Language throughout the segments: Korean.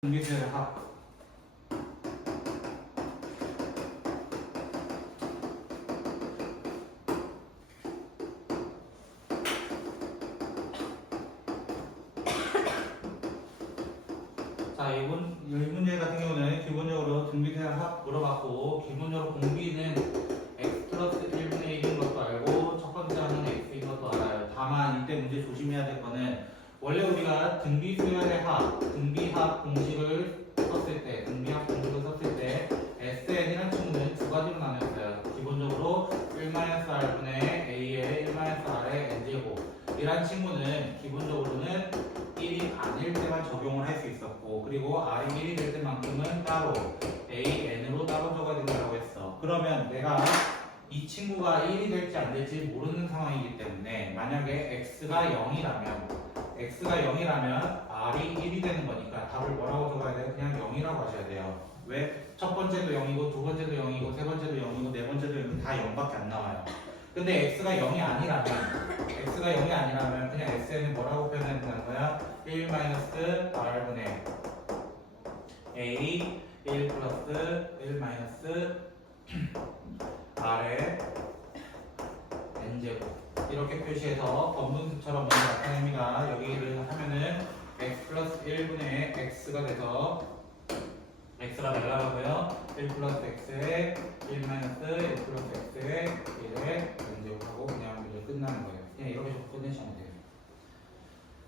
등비수열의 합. 자, 이 문제 같은 경우는 기본적으로 등비수열의 합 물어봤고, 기본적으로 공비는 x 플러스 1분의 1인 것도 알고 첫 번째 하는 x인 것도 알아요. 다만 이때 문제 조심해야 될 거는, 원래 우리가 등비수열의 합, 등비합 공식을 썼을 때 SN이라는 친구는 두 가지로 나눴어요. 기본적으로 1-r분의 a의 1-r의 n제곱 이란 친구는 기본적으로는 1이 아닐 때만 적용을 할 수 있었고, 그리고 r이 1이 될 때만큼은 따로 an으로 따로 적어야 된다고 했어. 그러면 내가 이 친구가 1이 될지 안 될지 모르는 상황이기 때문에, 만약에 x가 0이라면 r이 1이 되는 거니까 답을 뭐라고 적어야 돼요? 그냥 0이라고 하셔야 돼요. 왜? 첫 번째도 0이고 두 번째도 0이고 세 번째도 0이고 네 번째도 0이고 다 0밖에 안 나와요. 근데 x가 0이 아니라면 그냥 x는 뭐라고 표현해야 되는 거야? 1-r분의 a 1 플러스 1-r의 n제곱 이렇게 표시해서 번분수처럼 먼저 나타냅니다. 여기를 하면은 x 플러스 1분의 x가 돼서 x가 날라가고요. 1 플러스 x에 1 마이너스 1 플러스 x에 1에 n제곱하고 그냥 이제 끝나는 거예요. 그냥 이렇게 적고 끝내시면 돼요.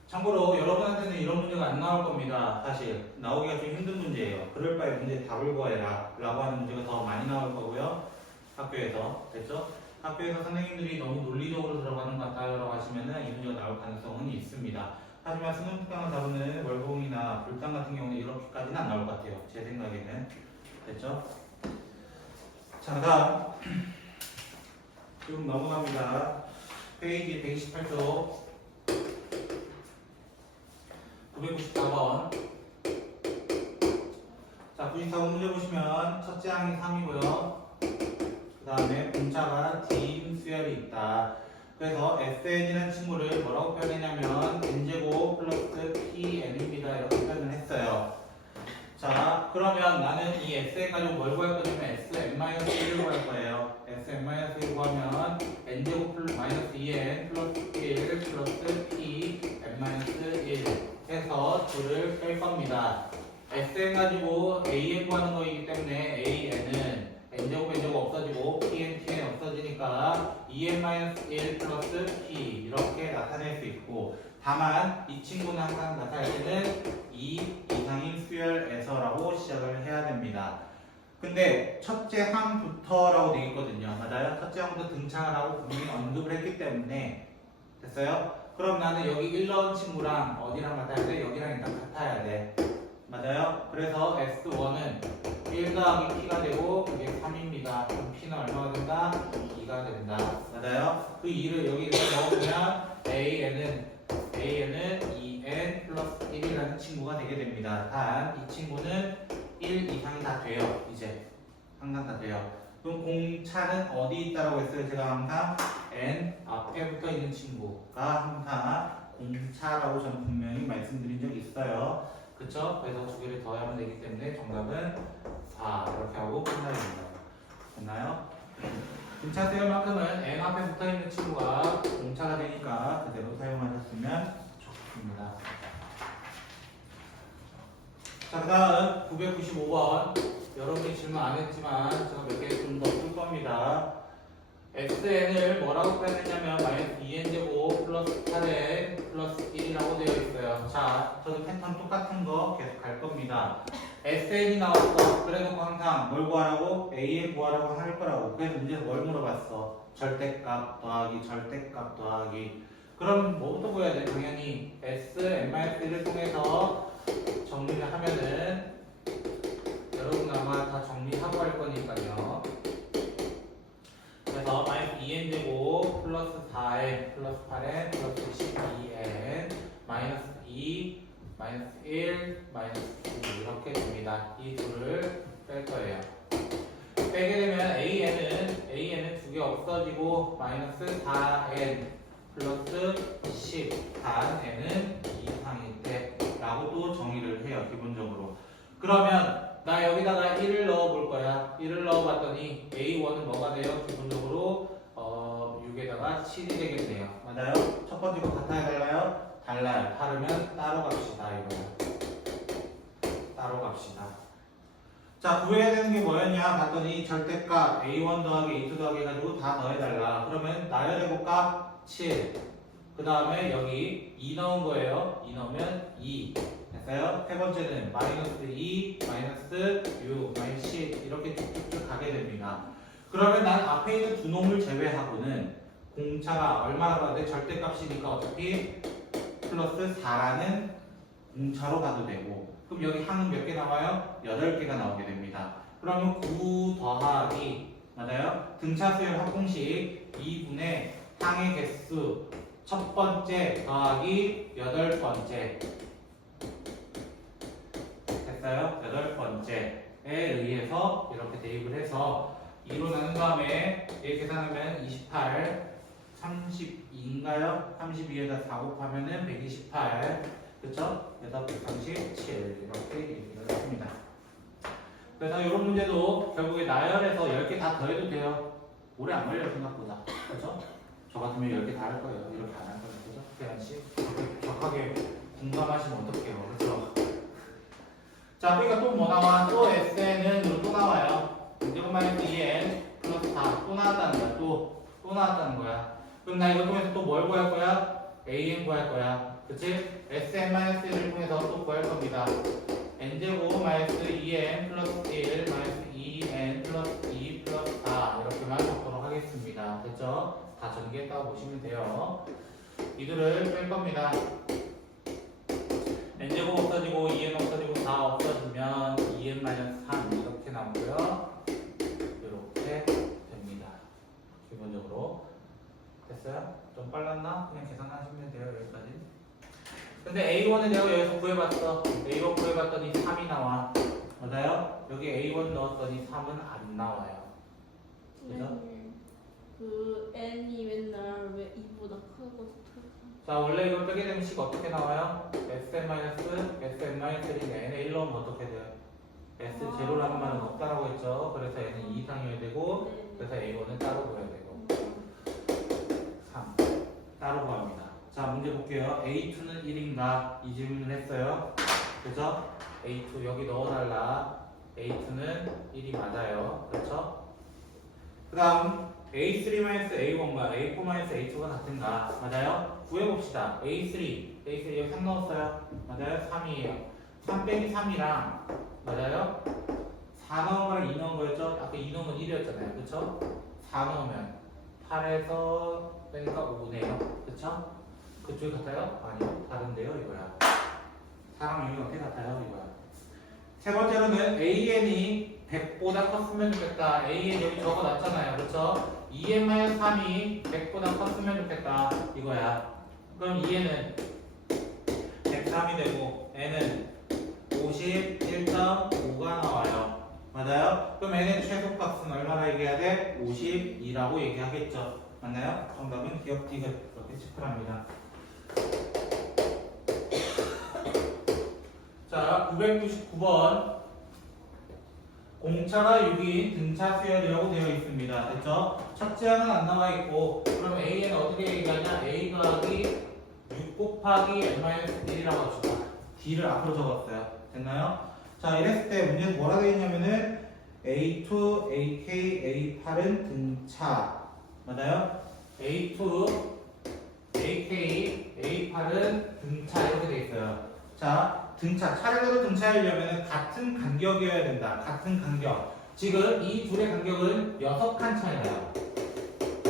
참고로 여러분한테는 이런 문제가 안 나올 겁니다. 사실 나오기가 좀 힘든 문제예요. 그럴 바에 문제 답을 구해라 라고 하는 문제가 더 많이 나올 거고요. 학교에서. 됐죠? 학교에서 선생님들이 너무 논리적으로 들어가는 것 같아요 라고 하시면은 이 문제가 나올 가능성은 있습니다. 하지만 수능 특강을 다루는 월봉이나 불당 같은 경우는 이렇게까지는 안 나올 것 같아요. 제 생각에는. 됐죠? 자, 다음 지금 넘어갑니다. 페이지 128쪽 994번. 자, 94번 문제 보시면 첫째 항이 3이고요. 그 다음에 분차가 D인 수열이 있다. 그래서 SN이라는 친구를 뭐라고 표현했냐면 n제곱 플러스 PN입니다. 이렇게 표현을 했어요. 자, 그러면 나는 이 SN 가지고 뭘 구할 거냐면 SN-1을 구할 거예요. SN-1 구하면 n제곱 플러스 마이너스 2n 플러스 1 플러스 Pn-1 해서 둘을 뺄 겁니다. SN 가지고 AN 구하는 거이기 때문에 AN은 n제곱 n제곱 없어지고 pn tn 없어지니까 2n-1 플러스 p 이렇게 나타낼 수 있고, 다만 이 친구는 항상 나타낼 때는 2 이상인 수열에서라고 시작을 해야 됩니다. 근데 첫째 항부터라고 되어 있거든요. 맞아요? 첫째 항부터 등차라고 분명히 언급을 했기 때문에. 됐어요? 그럼 나는 여기 1 넣은 친구랑 어디랑 같아야 돼? 여기랑 일단 같아야 돼. 맞아요? 그래서 S1은 1 더하기 P가 되고 그게 3입니다. 그럼 P는 얼마가 된다? 2가 된다. 맞아요? 그 2를 여기에 넣어보면 AN은 2N 플러스 1이라는 친구가 되게 됩니다. 단 이 친구는 1 이상이 다 돼요. 이제 항상 다 돼요. 그럼 공차는 어디 있다라고 했어요? 제가 항상 N 앞에 붙어 있는 친구가 항상 공차라고 저는 분명히 말씀드린 적이 있어요. 그쵸? 그래서 두 개를 더하면 되기 때문에 정답은 4 이렇게 하고 끝나야 됩니다. 됐나요? 분차 수열만큼은 n 앞에 붙어있는 친구가 공차가 되니까 그대로 사용하셨으면 좋겠습니다. 자, 그 다음 995번. 여러분이 질문 안 했지만 제가 몇 개 좀 더 쓸 겁니다. SN을 뭐라고 표현했냐면 마이너스 2n제곱 플러스 8n 플러스 1이라고 되어 있어요. 자, 저도 패턴 똑같은 거 계속 갈 겁니다. SN이 나왔어. 그래놓고 항상 뭘 구하라고? AN 구하라고 할 거라고. 그래서 문제에서 뭘 물어봤어? 절대값 더하기 절대값 더하기. 그럼 뭐부터 구해야 돼? 당연히 SN-1을 통해서 정리를 하면은 여러분 아마 다 정리하고 할 거니까요. 그래서 마이너스 2n제곱 플러스 4n 플러스 8n 플러스 12n 마이너스 2 마이너스 1 마이너스 9 이렇게 됩니다. 이 둘을 뺄 거예요. 빼게 되면 AN은 두 개 없어지고 마이너스 4n 플러스 10 단 n은 2 이상일 때 라고 또 정의를 해요. 기본적으로. 그러면 나 여기다가 1을 넣어볼 거야. 1을 넣어봤더니 A1은 뭐가 돼요? 기본적으로 6에다가 7이 되겠네요. 맞아요? 첫 번째 거 같아야 달라요? 달라요. 다르면 따로 갑시다. 이거요. 따로 갑시다. 자, 구해야 되는 게 뭐였냐? 봤더니 절대값 A1 더하기 A2 더하기 해가지고 다 더해달라. 그러면 나열해 볼까? 7. 그 다음에 여기 2 넣은 거예요. 2 넣으면 2. 됐어요? 세 번째는 마이너스 2, 마이너스 6, 마이너스 10 이렇게 쭉쭉쭉 가게 됩니다. 그러면 난 앞에 있는 두 놈을 제외하고는 공차가 얼마나 가도 돼? 절대값이니까 어차피 플러스 4라는 공차로 가도 되고 그럼 여기 항은 몇 개 나와요? 8개가 나오게 됩니다. 그러면 9 더하기 맞아요? 등차수열 합공식 2분의 항의 개수 첫 번째 더하기 8번째 됐어요? 8번째에 의해서 이렇게 대입을 해서 2로 나눈 다음에 이렇게 계산하면 28 32인가요? 32에다 4 곱하면은 128 그쵸? 그래서 137 이렇게 얘기를 했습니다. 그래서 이런 문제도 결국에 나열해서 10개 다 더해도 돼요. 오래 안 걸려요 생각보다. 그쵸? 저 같으면 10개 다 할 거예요. 이렇게 안 할 거예요. 그죠? 태연씨 격하게 공감하시면 어떡해요. 그쵸? 자, 그러니까 또 뭐 나와? 또 SN은 또 나와요. 제곱 마이너스 2n 플러스 4 또 나왔다는 거야. 또 나왔다는 거야. 그럼 나 이거 통해서 또 뭘 구할 거야? AN 구할 거야. 그치? SN-1을 통해서 또 구할 겁니다. n제곱 마이너스 2n 플러스 1 마이너스 2n 플러스 2 플러스 4 이렇게만 적도록 하겠습니다. 됐죠? 다 전개했다고 보시면 돼요. 이들을 뺄 겁니다. n제곱 없어지고 2n 없어지고 4 없어지면 2n-3 이렇게 나오고요. 이렇게 됩니다. 기본적으로 됐어요? 좀 빨랐나? 그냥 계산하시면 돼요. 여기까지. 근데 A1은 내가 여기서 구해봤어. A1 구해봤더니 3이 나와. 맞아요? 여기 A1 넣었더니 3은 안 나와요. 그죠? 그 n이 맨날 왜 2보다 크고 자, 원래 이걸 빼게 되면 식 어떻게 나와요? Sn-1인 n에 1 넣으면 어떻게 돼요? S 제로라는 말은 없다라고 했죠. 그래서 n은 2 이상이어야 되고 그래서 A1은 따로 구해야 되고 3 따로 구합니다. 자, 문제 볼게요. A2는 1인가? 이 질문을 했어요. 그죠? A2 여기 넣어달라. A2는 1이 맞아요. 그렇죠? 그 다음 A3-A1과 A4-A2가 같은가? 맞아요? 구해봅시다. A3 여기 3 넣었어요. 맞아요? 3이에요. 3 빼기 3이랑 맞아요? 4 넣은 거랑 2 넣은 거였죠? 아까 2 넣은 건 1이었잖아요. 그쵸? 4 넣으면 8에서 빼니까 5네요. 그쵸? 그쪽이 같아요? 아니요. 다른데요? 이거야. 4랑 6이 어떻게 같아요? 이거야. 세 번째로는 AN이 100보다 컸으면 좋겠다. AN 여기 적어놨잖아요. 그쵸? 2n-3이 100보다 컸으면 좋겠다. 이거야. 그럼 2n은 103이 되고 n은 51.5가 나와요. 맞아요? 그럼 n의 최소값은 얼마나 얘기해야 돼? 52라고 얘기하겠죠. 맞나요? 정답은 기억 디귿 이렇게 체크합니다. 자, 999번 공차가 6인 등차 수열이라고 되어 있습니다. 됐죠? 첫째 항은 안 나와 있고 그럼 A는 어떻게 얘기하냐? A 더하기 6 곱하기 n-1이라고 합시다. D를 앞으로 적었어요. 됐나요? 자, 이랬을 때 문제는 뭐라 되어 있냐면은 A2, AK, A8은 등차 맞아요? A2, AK, A8은 등차 이렇게 되어 있어요. 자, 등차, 차례대로 등차하려면 같은 간격이어야 된다. 같은 간격. 지금 이 둘의 간격은 6칸 차이나요.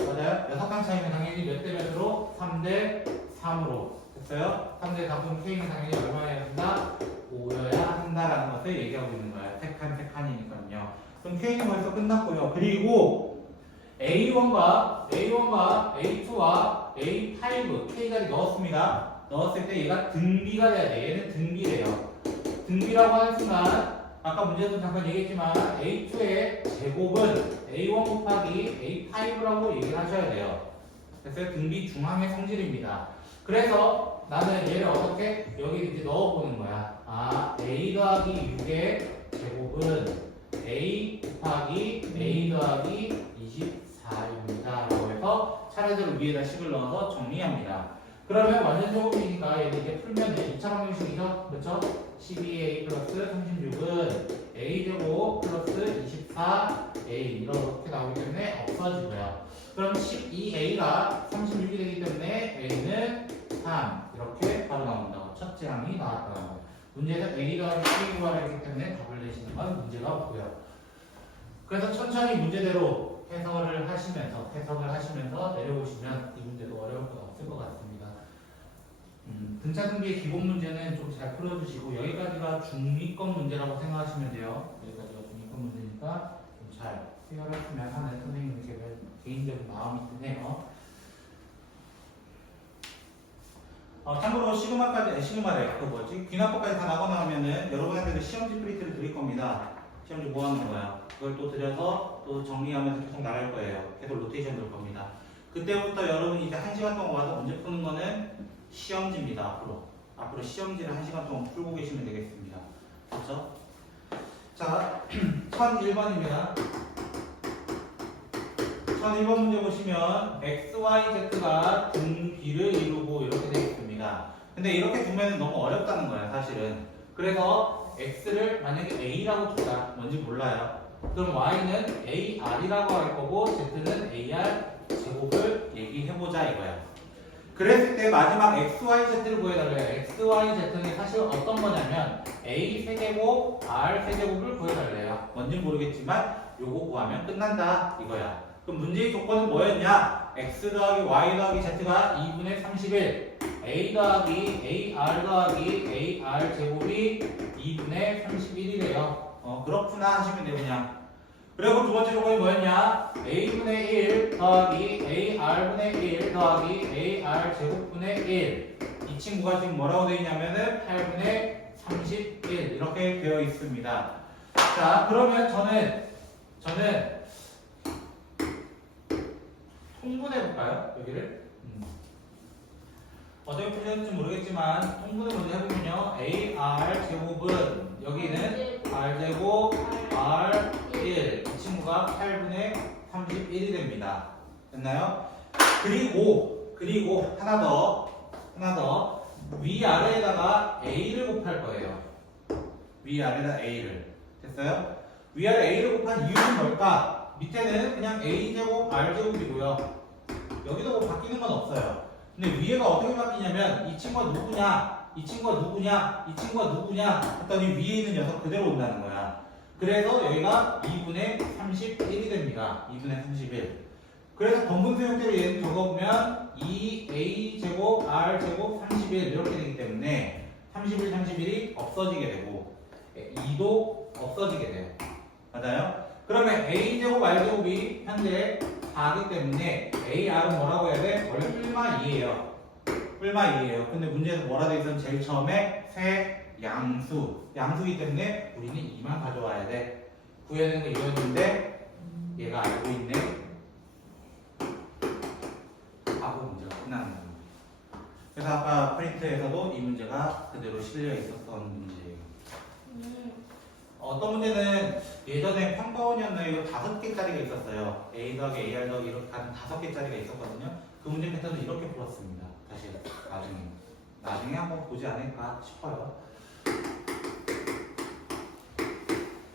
맞아요? 6칸 차이면 당연히 몇 대 몇으로? 3대 3으로. 됐어요? 3대 3은 K는 당연히 얼마여야 한다? 5여야 한다라는 것을 얘기하고 있는 거예요. 3칸이니까요. 그럼 K는 벌써 끝났고요. 그리고 A1과 A2와 A5 K까지 넣었습니다. 넣었을 때 얘가 등비가 돼야 돼. 얘는 등비래요. 등비라고 하는 순간 아까 문제에서 잠깐 얘기했지만 A2의 제곱은 A1 곱하기 A5라고 얘기를 하셔야 돼요. 그래서 등비 중앙의 성질입니다. 그래서 나는 얘를 어떻게 여기 이제 넣어보는 거야. a 더하기 6의 제곱은 a 곱하기 a 더하기 24입니다. 라고 해서 차례대로 위에다 식을 넣어서 정리합니다. 그러면 완전 제곱이니까 얘를 이렇게 풀면 2차 방정식이죠? 그렇죠? 12a 플러스 36은 a제곱 플러스 24a 이렇게 나오기 때문에 없어지고요. 그럼 12a가 36이 되기 때문에 a는 3 이렇게 바로 나온다고 첫째 항이 나왔다는 거예요. 문제에서 a 더하기 c 구하라 했기 때문에 답을 내시는 건 문제가 없고요. 그래서 천천히 문제대로 해석을 하시면서 내려오시면 이 문제도 어려울 건 없을 것 같습니다. 등차 등비의 기본 문제는 좀 잘 풀어주시고 여기까지가 중위권 문제라고 생각하시면 돼요. 여기까지가 중위권 문제니까 좀 잘 수혈했으면 하는 선생님의 개인적인 마음이 드네요. 참고로 시그마래 귀납법까지 다 나고 나오면은 여러분한테도 시험지 프린트를 드릴 겁니다. 시험지 뭐 하는 거야? 그걸 또 드려서 또 정리하면서 계속 나갈 거예요. 계속 로테이션 될 겁니다. 그때부터 여러분이 이제 1시간 동안 와서 문제 푸는 거는 시험지입니다. 앞으로 시험지를 1시간 동안 풀고 계시면 되겠습니다. 그렇죠? 자, 1001번입니다. 1001번 문제 보시면 x, y, z가 등비를 이루고 이렇게 되어 있습니다. 근데 이렇게 두면 너무 어렵다는 거예요, 사실은. 그래서 x를 만약에 a라고 두자, 뭔지 몰라요. 그럼 y는 ar이라고 할 거고 z는 ar 제곱을 얘기해보자 이거야. 그랬을 때 마지막 xyz를 구해달래요. xyz는 사실 어떤 거냐면 a 세제곱 r 세제곱을 구해달래요. 뭔지 모르겠지만 요거 구하면 끝난다 이거야. 그럼 문제의 조건은 뭐였냐? x 더하기 y 더하기 z가 2분의 31 a 더하기 ar 더하기 ar 제곱이 2분의 31이래요. 그렇구나 하시면 돼요 그냥. 그리고 두 번째 조건이 뭐였냐? a분의 1 더하기 ar분의 1 더하기 ar 제곱분의 1. 이 친구가 지금 뭐라고 되어 있냐면은 8분의 31 이렇게 되어 있습니다. 자, 그러면 저는 통분해 볼까요? 여기를? 어떻게 풀렸는지 모르겠지만 통분을 먼저 해보면요. ar 제곱은 여기는 r제곱 r1 이 친구가 8분의 31이 됩니다. 됐나요? 그리고 하나 더 위아래에다가 a를 곱할 거예요. 위아래에다 a를 됐어요? 위아래 a를 곱한 이유는 뭘까? 밑에는 그냥 a제곱 r제곱이고요. 여기도 뭐 바뀌는 건 없어요. 근데 위에가 어떻게 바뀌냐면 이 친구가 누구냐 했더니 위에 있는 녀석 그대로 온다는 거야. 그래서 여기가 2분의 31이 됩니다. 2분의 31. 그래서 번분수 형태로 얘는 적어보면 2a제곱 r제곱 31 이렇게 되기 때문에 31이 없어지게 되고 2도 없어지게 돼요. 맞아요? 그러면 a제곱 r제곱이 현재 4기 때문에 ar은 뭐라고 해야 돼? 원래 뿔마 2예요. 근데 문제에서 뭐라 돼 있었는 제일 처음에 세 양수이기 때문에 우리는 2만 가져와야 돼. 구해야 되는 거 이거였는데 얘가 알고 있네 하고 문제가 끝나는 겁니다. 그래서 아까 프린트에서도 이 문제가 그대로 실려 있었던 문제예요. 어떤 문제는 예전에 평가원이었나 이거 5개짜리가 있었어요. A 더하기 AR 더하기 이렇게 가는 5개짜리가 있었거든요. 그 문제 패턴을 이렇게 풀었습니다. 다시 나중에 한번 보지 않을까 싶어요.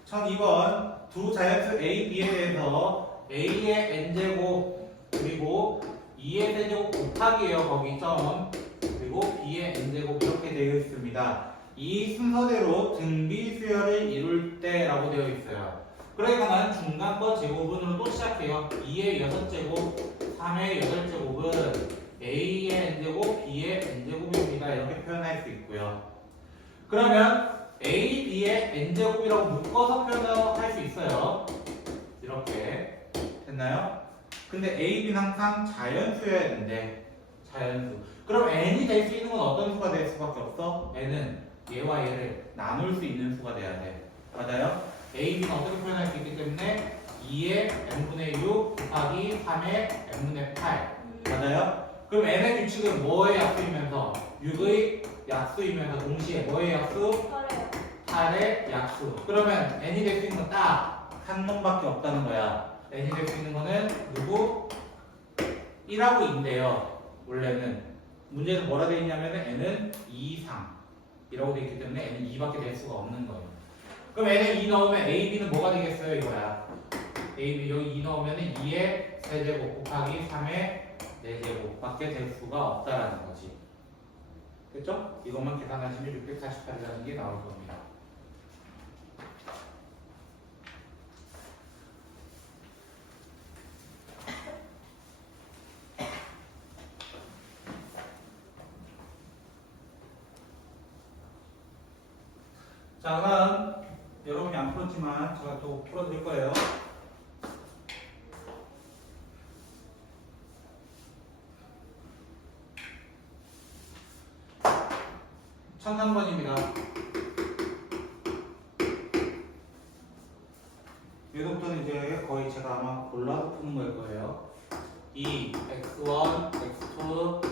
1002번 두 자연수 A, B에 대해서 A의 n제곱 그리고 2의 세제곱 곱하기예요. 거기 점 그리고 B의 n제곱 이렇게 되어 있습니다. 이 순서대로 등비 수열을 이룰 때라고 되어 있어요. 그러니까 나는 중간 거 제곱분으로 또 시작해요. 2의 6제곱, 3의 8제곱은 A의 n제곱, B의 n제곱입니다. 이렇게 표현할 수 있고요. 그러면 A, B의 n제곱이라고 묶어서 표현할 수 있어요. 이렇게 됐나요? 근데 A, B는 항상 자연수여야 되는데 자연수. 그럼 n이 될 수 있는 건 어떤 수가 될 수밖에 없어? n은 얘와 얘를 나눌 수 있는 수가 돼야 돼. 맞아요? A, B는 어떻게 표현할 수 있기 때문에 2의 n분의 6 곱하기 3의 n분의 8. 맞아요? 그럼 n의 규칙은 뭐의 약수이면서 6의 약수이면서 동시에 뭐의 약수? 팔아요. 8의 약수. 그러면 n이 될 수 있는 건 딱 한 놈밖에 없다는 거야. n이 될 수 있는 거는 누구? 1하고 2인데요. 원래는 문제는 뭐라 되어 있냐면은 n은 2 이상 이라고 되어 있기 때문에 n은 2밖에 될 수가 없는 거예요. 그럼 n에 2 넣으면 a, b는 뭐가 되겠어요? 이거야. a, b 여기 2 넣으면은 2의 세제곱 곱하기 3의 4제곱밖에 될 수가 없다라는 거지. 됐죠? 이것만 계산하시면 648이라는 게 나올 겁니다. 자, 그럼 여러분이 안 풀었지만 제가 또 풀어드릴 거예요. 1003번입니다. 여기부터는 이제 거의 제가 아마 골라서 푸는 걸 거예요. 2, x1, x2,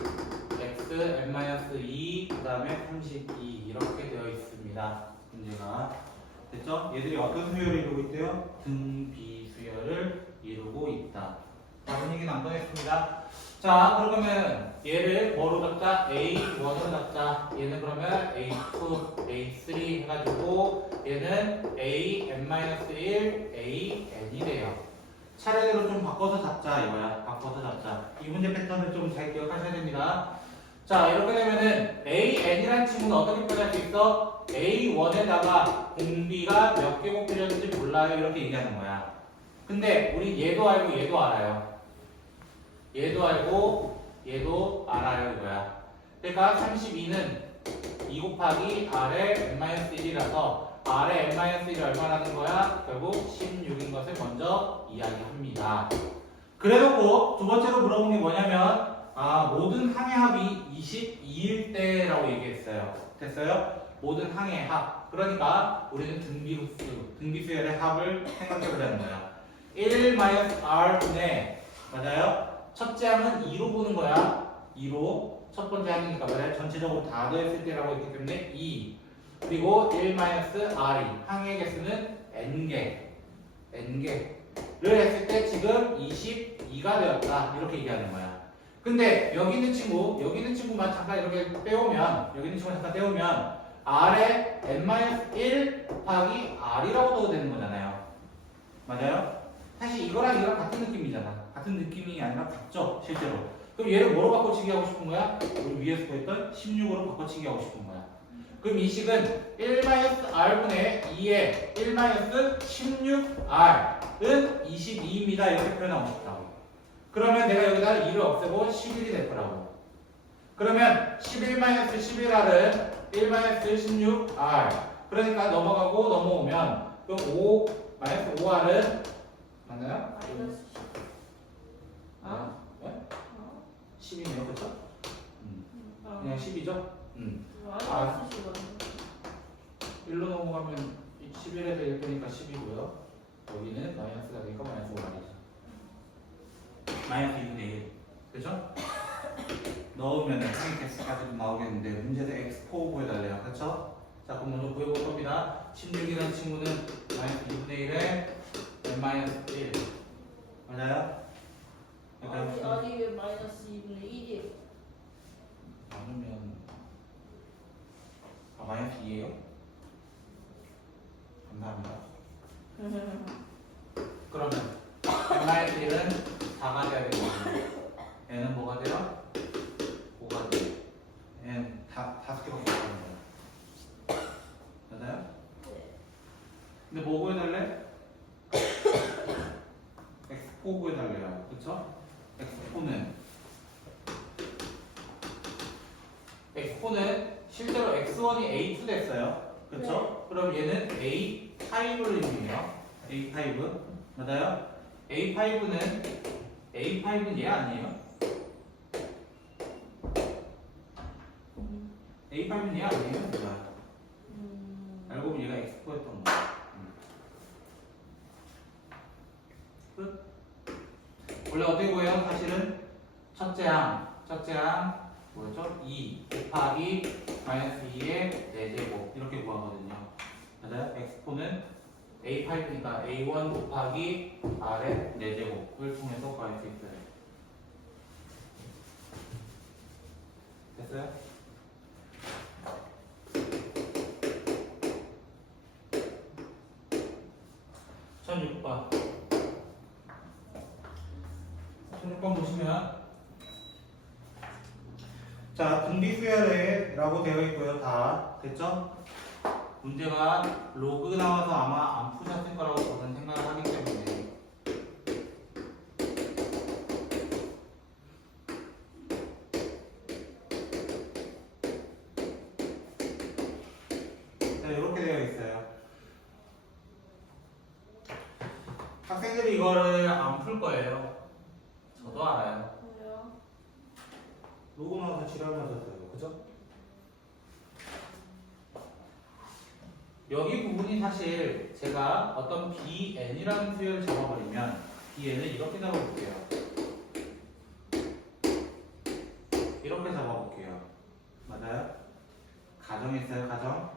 x, n-2, 그 다음에 32 이렇게 되어 있습니다. 문제가. 됐죠? 얘들이 어떤 수열을 이루고 있대요? 등비 수열을 이루고 있다. 다른 얘기는 안 꺼냈습니다. 자, 그러면 얘를 뭐로 잡자? A1으로 잡자. 얘는 그러면 A2, A3 해가지고 얘는 A, n-1, A, n이 돼요. 차례대로 좀 바꿔서 잡자 이거야. 바꿔서 잡자. 이 문제 패턴을 좀 잘 기억하셔야 됩니다. 자, 이렇게 되면은 A, n이라는 친구는 어떻게 표현할 수 있어? A1에다가 공비가 몇 개 곱해졌는지 몰라요. 이렇게 얘기하는 거야. 근데 우리 얘도 알고 얘도 알아요. 얘도 알고 얘도 알아요 이거야. 그러니까 32는 2 곱하기 R의 n-1이라서 R의 n-1이 얼마라는 거야? 결국 16인 것을 먼저 이야기합니다. 그래놓고 두 번째로 물어본 게 뭐냐면 모든 항의 합이 22일 때라고 얘기했어요. 됐어요? 모든 항의 합. 그러니까 우리는 등비수열의 합을 생각해보자는 거야. 1-R분의 맞아요? 첫째 항은 2로 보는 거야. 2로 첫 번째 항이니까 말이야. 전체적으로 다 더했을 때라고 했기 때문에 2. 그리고 1-R이 항의 개수는 n개를 했을 때 지금 22가 되었다. 이렇게 얘기하는 거야. 근데 여기 있는 친구만 잠깐 이렇게 떼우면 여기 있는 친구만 잠깐 떼우면 R의 n-1 곱하기 R이라고 넣어도 되는 거잖아요. 맞아요? 사실 이거랑 이거랑 같은 느낌이잖아. 같은 느낌이 아니라 같죠, 실제로. 그럼 얘를 뭐로 바꿔치기 하고 싶은 거야? 우리 위에서 보였던 16으로 바꿔치기 하고 싶은 거야. 그럼 이 식은 1-R분의 2의 1-16R은 22입니다. 이렇게 표현하고 싶다고. 그러면 내가 여기다 2를 없애고 11이 될 거라고. 그러면 11-11R은 1-16R. 그러니까 넘어가고 넘어오면 그럼 5-5R은 맞나요? 마이너스 10. 네? 10이네요, 그렇죠? 그냥 10이죠? 마이너스 10 맞나? 1로 넘어가면 11에 될 거니까 10이고요. 여기는 마이너스가 되니까 마이너스 5R이죠. 마이너스 2분의 1. 그렇죠? 넣으면 항의 개수까지도 나오겠는데 문제에서 x4 구해달래요. 그렇죠? 자, 그럼 먼저 구해볼 겁니다. 16이라는 친구는 마이너스 2분의 1에 n-1 맞아요? 아니 왜 마이너스 2분의 1이에요? 나누면 마이너스 2예요? 감사합니다. 그러면 n-1은 4가 돼야 되거든요. n은 뭐가 돼요? 5가 돼요. n 다섯 개밖에 못 하는 거예요. 맞아요? 네. 근데 뭐 구해달래? x4 구해달래요. 그쵸? x4는 실제로 x1이 a2 됐어요. 그쵸? 그럼 얘는 a5를 의미해요. a5 맞아요? a5는 얘 아니에요? a5는 얘 아니에요? 뭐야? 알고 보면 얘가 x4였던 거야. 끝? 원래 어떻게 구해요? 사실은 첫째 항 첫째 항 뭐였죠? 2 곱하기 마이너스 2의 4제곱 이렇게 구하거든요. 맞아요? x포는 a8니까 a1 곱하기 r의 4제곱을 통해서 구할 수 있어요. 됐어요? (1006번) 1006번 보시면 자 등비수열에라고 되어 있고요. 다 됐죠? 문제가 로그 나와서 아마 안 푸셨을 거라고 저는 생각을 하기 때문에 자 이렇게 되어 있어요. 학생들이 이거를 안 풀 거예요. 저도 알아요. 왜요? 로그 나와서 지랄맞았어요. 그죠? 여기 부분이 사실 제가 어떤 bn이라는 수열을 잡아버리면 bn을 이렇게 잡아볼게요. 이렇게 잡아볼게요. 맞아요? 가정했어요, 가정.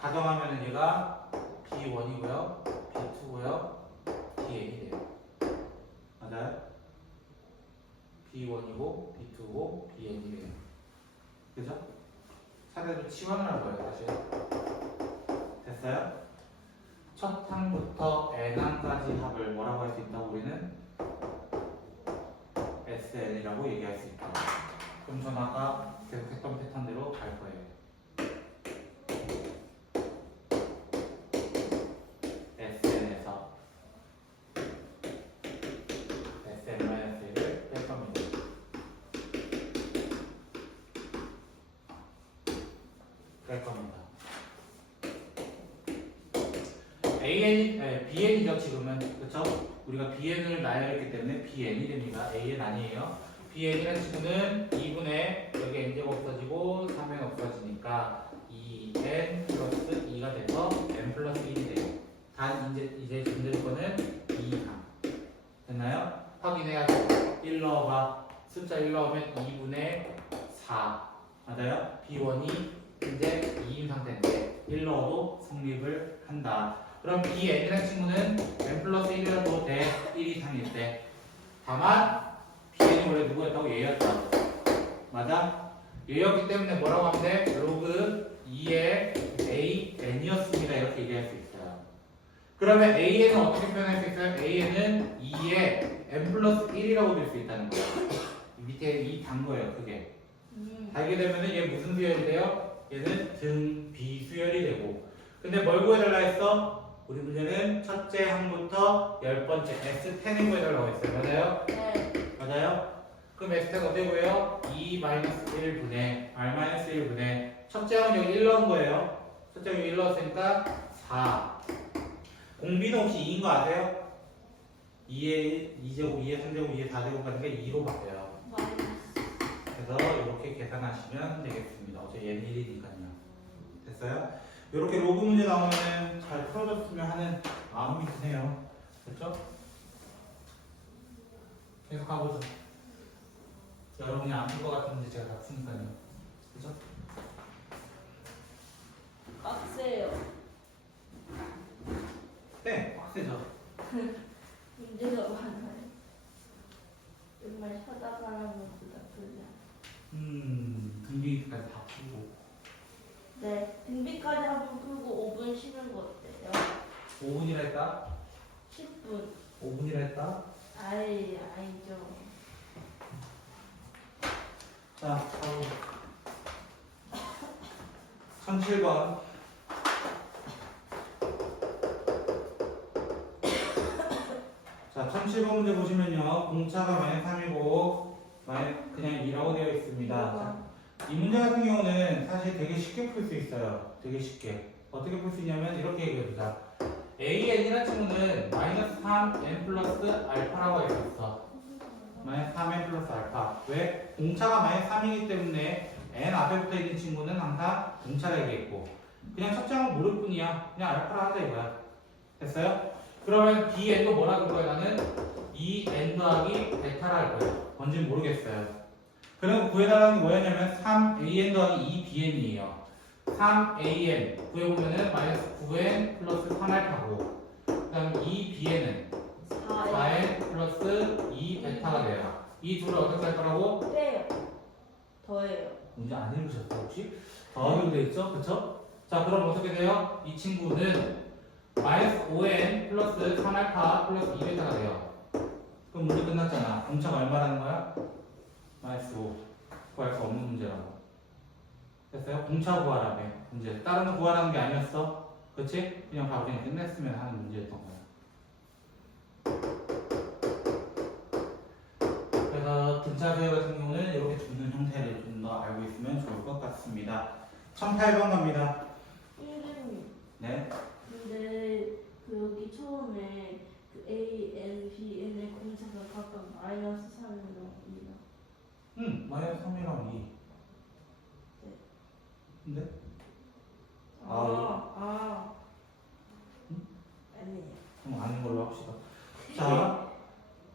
가정하면은 얘가 b1이고요, b2고요, bn이 돼요. 맞아요? b1이고, b2고, bn이 돼요. 그죠? 차례로 치환을 한 거예요, 사실. 됐어요? 첫 항부터 n항까지 합을 뭐라고 할 수 있다? 우리는 SN이라고 얘기할 수 있다. 그럼 전 아까 계속 했던 패턴대로 갈 거예요. SN에서 SN-1을 뺄 겁니다. 뺄 겁니다. BN이죠 지금은. 그쵸? 우리가 BN을 나열했기 때문에 BN이 됩니다. AN 아니에요. BN이라는 친구는 2분의 여기 n제곱 없어지고 3n 없어지니까 2n 플러스 2가 돼서 n 플러스 1이 돼요. 단 이제 문제될 거는 2항. 됐나요? 확인해야죠. 1 넣어봐. 숫자 1 넣으면 2분의 4. 맞아요? B1이 현재 2인 상태인데 1 넣어도 성립을 한다. 그럼 이 n이라는 친구는 n 플러스 1이라도 돼 1 이상일 때 다만 bn이 원래 누구였다고? 얘였다. 맞아? 얘였기 때문에 뭐라고 하면 돼? 로그 2의 a n이었습니다. 이렇게 얘기할 수 있어요. 그러면 an은 어떻게 표현할 수 있어요? an은 2의 n 플러스 1이라고 될 수 있다는 거예요. 밑에 2 단 거예요. 그게 달게 되면 얘 무슨 수열이 돼요? 얘는 등 비수열이 되고. 근데 뭘 구해달라 했어? 우리 문제는 첫째 항부터 10번째 S10을 구해달라고 했어요. 맞아요? 네. 맞아요? 그럼 S10 어떻게 구해요? 2-1분의 R-1분의 첫째 항은 여기 1 넣은 거예요. 첫째 항 여기 1 넣었으니까 4. 공비는 혹시 2인 거 아세요? 2의 2제곱, 2의 3제곱, 2의 4제곱 같은 게 2로 바뀌어요. 그래서 이렇게 계산하시면 되겠습니다. 어차피 얘는 1이니까요. 됐어요? 이렇게 로그 문제 나오면 잘 풀어줬으면 하는 마음이 드네요. 됐죠? 계속 가보죠. 여러분이 안 풀 것 같은 문제 제가 다 푸니까요. 그죠? 빡세요. 네, 빡세죠. 문제가 많아요. 정말 쳐다가는 것보다 그냥. 등기까지 다 풀고. 네. 등비까지 한번 풀고 5분 쉬는 거 어때요? 5분이라 했다? 10분. 5분이라 했다? 아니죠. 자, 1007번. 자, 1007번 문제 보시면요. 공차가 -3이고 그냥 2라고 되어 있습니다. 자, 이 문제 같은 경우는 사실 되게 쉽게 풀 수 있어요. 되게 쉽게. 어떻게 풀 수 있냐면 이렇게 얘기해보자. AN이라는 친구는 -3n 플러스 알파라고 했었어. -3n 플러스 알파. 왜? 공차가 -3이기 때문에 n 앞에 붙어 있는 친구는 항상 공차라 얘기했고 그냥 첫째 항은 모를 뿐이야. 그냥 알파라 하자 이거야. 됐어요? 그러면 bn도 뭐라 그럴 거야? 나는 2n 더하기 베타라 할 거예요. 뭔지 모르겠어요. 그리고 구해달라는 게 뭐였냐면 3an 더하기 2bn이에요. 3an 구해보면은 마이너스 9n 플러스 3알파고 그 다음 2bn은 4n 플러스 2베타가 돼요. 이 둘을 어떻게 할 거라고? 빼요. 더해요. 문제 안 읽으셨어요 혹시? 더하기로 돼 있죠? 그쵸? 자 그럼 어떻게 돼요? 이 친구는 마이너스 5n 플러스 3알파 플러스 2베타가 돼요. 그럼 문제 끝났잖아. 공차가 얼마라는 거야? 마이너스 5. 구할 수 없는 문제라고. 됐어요? 공차 구하라며 문제. 다른 거 구하라는 게 아니었어. 그치? 그냥 바로 그냥 끝냈으면 하는 문제였던 거야. 그래서 등차 수열 같은 경우는 이렇게 두는 형태를 좀 더 알고 있으면 좋을 것 같습니다. 1008번 갑니다. 선생님, 네. 근데 그 여기 처음에 그 A, N, B, N의 공차가 각각 마이너스 3이랑 2랑 마이너스 3이랑 2. 네. 근데? 아니에요. 그럼 아닌 걸로 합시다. 자,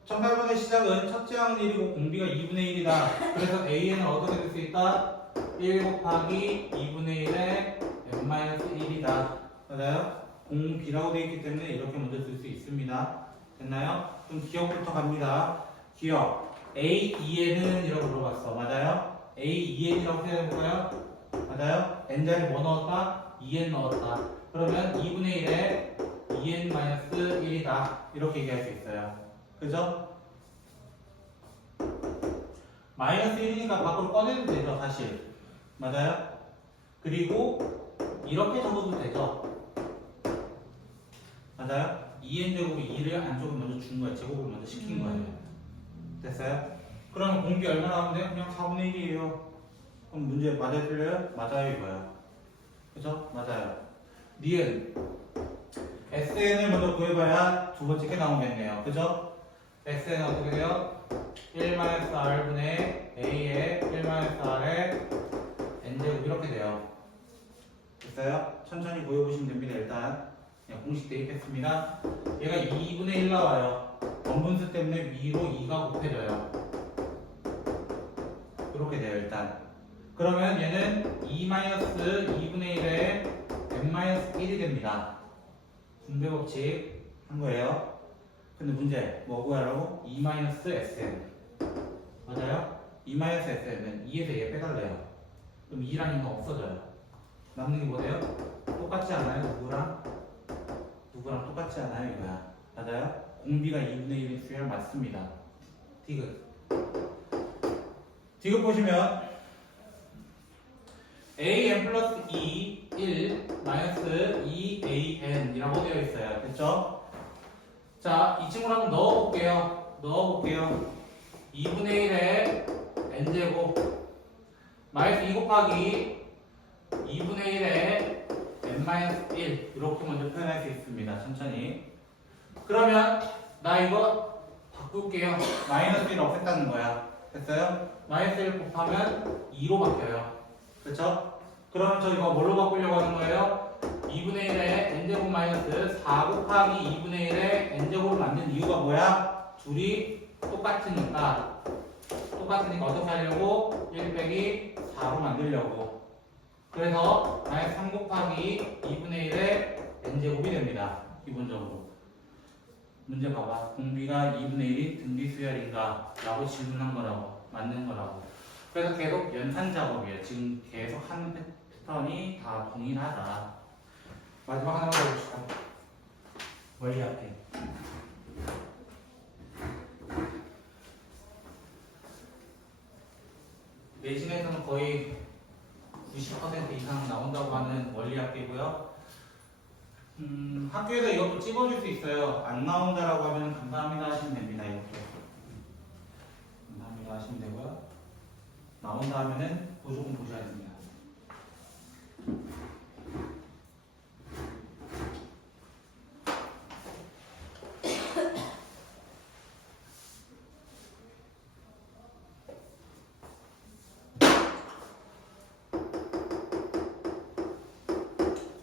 1008번의 시작은 첫째 항일이고 공비가 2분의 1이다. 그래서 AN은 어떻게 될 수 있다? 1 곱하기 2분의 1의 n-1이다. 맞아요? 공비라고 되어 있기 때문에 이렇게 먼저 쓸 수 있습니다. 됐나요? 그럼 기억부터 갑니다. 기억. A2n은 이라고 물어봤어. 맞아요? A2n이라고 표현해볼까요? 맞아요? n자리 뭐 넣었다? 2n 넣었다. 그러면 2분의 1에 2n-1이다. 이렇게 얘기할 수 있어요. 그죠? 마이너스 1이니까 밖으로 꺼내도 되죠, 사실. 맞아요? 그리고 이렇게 적어도 되죠. 맞아요? 2n제곱이 2를 안쪽에 먼저 준 거예요. 제곱을 먼저 시킨 거예요. 됐어요? 그러면 공비 얼마 나오는데? 그냥 4분의 1이에요. 그럼 문제 맞아요, 틀려요? 맞아요, 이거야. 그죠? 맞아요. 니은 SN을 먼저 구해봐야 두 번째 게 나오겠네요. 그죠? SN은 어떻게 돼요? 1-r분의 A의 1-r의 n제곱 이렇게 돼요. 됐어요? 천천히 구해보시면 됩니다. 일단 그냥 공식 대입했습니다. 얘가 2분의 1 나와요. 원분수 때문에 위로 2가 곱해져요. 이렇게 돼요. 일단 그러면 얘는 2-2분의 1의 n-1이 됩니다. 분배 법칙 한 거예요. 근데 문제 뭐 구하라고? 2-sn 맞아요? 2-sn은 2에서 얘 빼달래요. 그럼 2랑 2는 없어져요. 남는 게 뭐래요? 똑같지 않아요? 누구랑 똑같지 않아요? 이거야. 맞아요? 공비가 2분의 1인 수열 맞습니다. 디귿 보시면 an 플러스 2, 1, 마이너스 2an 이라고 되어 있어요. 됐죠? 자, 이 친구를 한번 넣어볼게요. 2분의 1의 n제곱 마이너스 2 곱하기 2분의 1의 n-1 이렇게 먼저 표현할 수 있습니다. 천천히. 그러면 나 이거 바꿀게요. 마이너스 1을 없앴다는 거야. 됐어요? 마이너스 1 곱하면 2로 바뀌어요. 그렇죠? 그러면 저 이거 뭘로 바꾸려고 하는 거예요? 2분의 1의 n제곱 마이너스 4 곱하기 2분의 1의 n제곱을 만든 이유가 뭐야? 둘이 똑같으니까 어떻게 하려고? 1 빼기 4로 만들려고. 그래서 마이너스 3 곱하기 2분의 1의 n제곱이 됩니다. 기본적으로. 문제 봐봐. 공비가 2분의 1이 등비수열인가? 라고 질문한 거라고. 맞는 거라고. 그래서 계속 연산 작업이에요. 지금 계속 하는 패턴이 다 동일하다. 마지막 하나만 더 봅시다. 원리학계. 내신에서는 거의 90% 이상 나온다고 하는 원리학계고요. 학교에서 이것도 찍어줄 수 있어요. 안 나온다라고 하면 감사합니다 하시면 됩니다. 이렇게. 감사합니다 하시면 되고요. 나온다 하면은 무조건 보셔야 됩니다.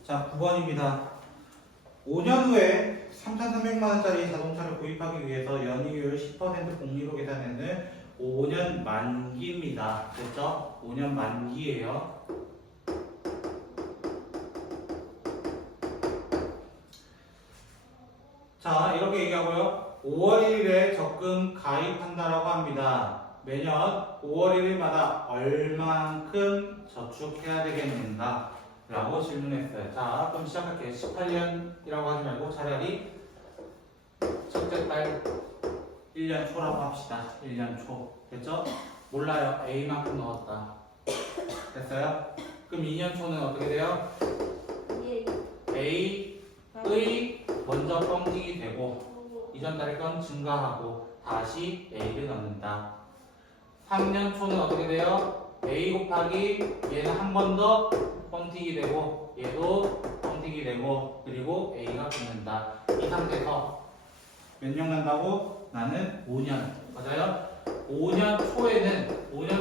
자, 9번입니다. 5년 후에 3,300만원짜리 자동차를 구입하기 위해서 연이율 10% 복리로 계산되는 5년 만기입니다. 됐죠? 5년 만기예요. 자, 이렇게 얘기하고요. 5월 1일에 적금 가입한다라고 합니다. 매년 5월 1일마다 얼만큼 저축해야 되겠는가? 라고 질문했어요. 자, 그럼 시작할게요. 18년이라고 하지 말고 차라리 첫째 달 1년 초라고 합시다. 1년 초. 됐죠? 몰라요. A만큼 넣었다. 됐어요? 그럼 2년 초는 어떻게 돼요? 예. A의 먼저 뻥튀기 되고 이전 달의 건 증가하고 다시 A를 넣는다. 3년 초는 어떻게 돼요? A 곱하기 얘는 한 번 더 뻥튀기 되고 얘도 뻥튀기 되고 그리고 A가 붙는다. 이 상태에서 몇 년 간다고? 나는 5년. 맞아요? 5년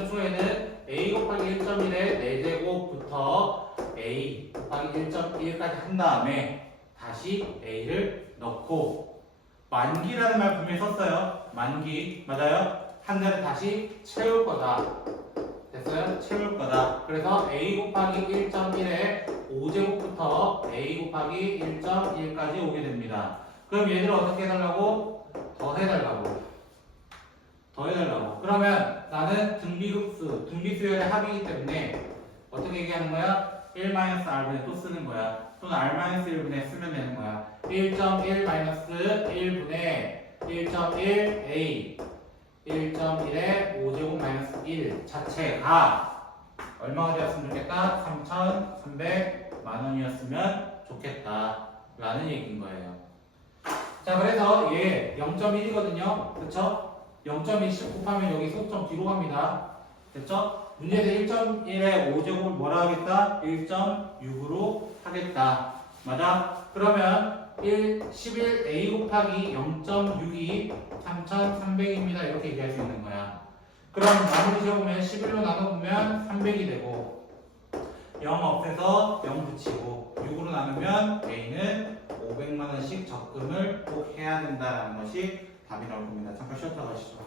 초에는 A 곱하기 1.1의 4제곱부터 A 곱하기 1.1까지 한 다음에 다시 A를 넣고 만기라는 말 분명히 썼어요. 만기. 맞아요? 한 달에 다시 채울 거다. 됐어요? 채울 거다. 그래서 A 곱하기 1.1의 5제곱부터 A 곱하기 1.1까지 오게 됩니다. 그럼 얘들을 어떻게 해달라고? 더 해달라고. 그러면 나는 등비수열의 합이기 때문에 어떻게 얘기하는 거야? 1-R분의 또 쓰는 거야. 또는 R-1분의 쓰면 되는 거야. 1.1-1분의 1.1A 1.1의 5제곱 1 자체가 얼마가 되었으면 좋겠다? 3,300만 원이었으면 좋겠다 라는 얘기인 거예요. 자, 그래서 얘 0.1이거든요. 그쵸? 0.1씩 곱하면 여기 소점 뒤로 갑니다. 됐죠? 문제에서 1.1의 5제곱을 뭐라 하겠다? 1.6으로 하겠다. 맞아? 그러면 11A 곱하기 0.6이 3,300입니다. 이렇게 얘기할 수 있는 거야. 그럼 나누기 적으면 11로 나눠보면 300이 되고 0 없애서 0 붙이고 6으로 나누면 A는 500만 원씩 적금을 꼭 해야 된다는 것이 답이 나올 겁니다. 잠깐 쉬었다 가시죠.